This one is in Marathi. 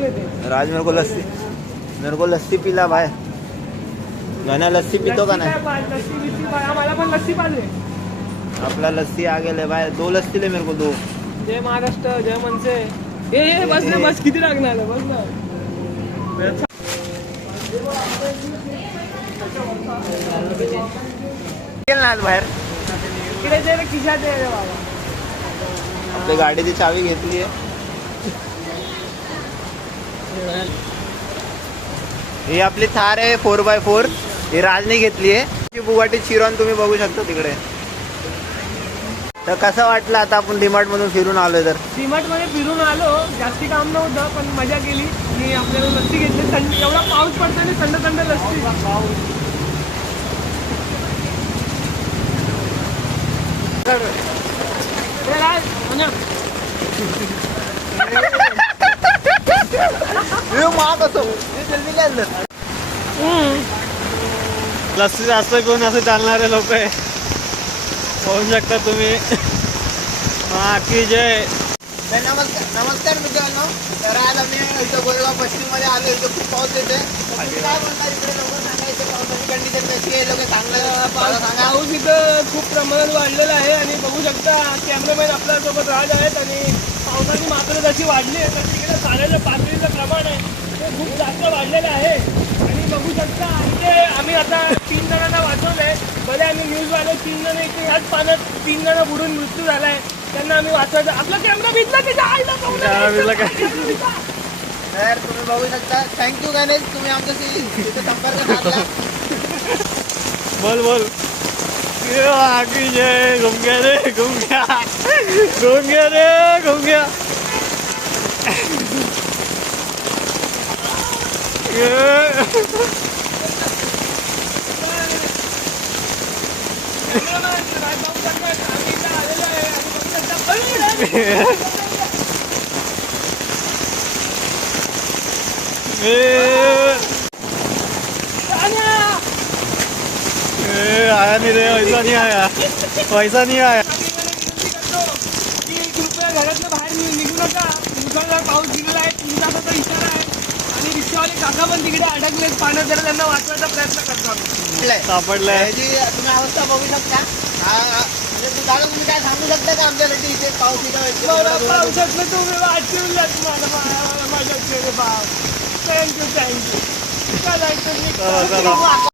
राज मेरे को लस्सी पिला भाई। गाना लस्सी पितो का नाही? मला पण लस्सी पाहिजे। आपला लस्सी आ गेले भाई, 2 लस्सी ले मेरे को 2। जय महाराष्ट्र, जय मनसे। ए बस ना, बस किती लागणार आहे, बस ना। बाहेर इकडे जे खिशात आहे बाबा। आपली गाडीची चावी घेतली आहे। ही आपली थार आहे 4x4, ही राजने घेतली आहे। बुगाटी चिरॉन तुम्ही बघू शकता तिकडे। तर कसं वाटलं आता आपण डीमार्ट मधून फिरून आलोय? तर डीमार्ट मध्ये फिरून आलो, जास्ती काम नव्हतं पण मजा केली। मी आपल्याला लस्सी घेतली, थंड एवढा पाऊस पडतो आणि थंड थंड लस्सी। लस्सी जास्त घेऊन असं चालणारे लोक आहे, पाहू शकता तुम्ही। की जय। नमस्कार मित्रांनो। तर आज आम्ही इथं गोरेगाव पश्चिम मध्ये आलो। इथं खूप पाऊस येते। काय म्हणतात इकडे लोक सांगायचे पावसाची कंडिशन कशी आहे? लोक चांगलं पाऊस इथं खूप प्रमाणात वाढलेला आहे आणि बघू शकता कॅमेरामॅन आपल्यासोबत राज आहेत। आणि पावसाची मात्रा जशी वाढली आहे तर तिकडे पाण्याचं पातळीचं प्रमाण आहे ते खूप जास्त वाढलेलं आहे। आणि बघू शकता इथे आम्ही आता 3 जणांना वाचवलंय। भले आम्ही न्यूजवाले 3 जण इथे ह्याच पाण्यात 3 जण बुडून मृत्यू झालाय, त्यांना आम्ही वाचवायचं। आपला कॅमेरा भिजला की तर तुम्ही बघू शकता। थँक्यू गणेश, तुम्ही आमच्याशी तिथे संपर्क साधला। बोल आगी जय। घूम गया रे, घूम गया रे, घूम गया। आया नहीं रे, वैसा नहीं आया, वैसा नहीं आया। कृपया घरातनं बाहेर निघू नका, मुसळधार पाऊस दिलेला आहे, 3 तासाचा इशारा आहे। आणि रिक्षावाले काका पण तिकडे अडकलेत पाण्यात, जरा त्यांना वाचवायचा प्रयत्न करतो आम्ही। सापडलंय तुम्ही अवस्था बघू शकता। दादा तुम्ही काय सांगू शकता का आमच्यासाठी? इथे पाऊस पावसातलं तुम्ही वाचवलं माझ्या भाव। थँक्यू। काय जायचं?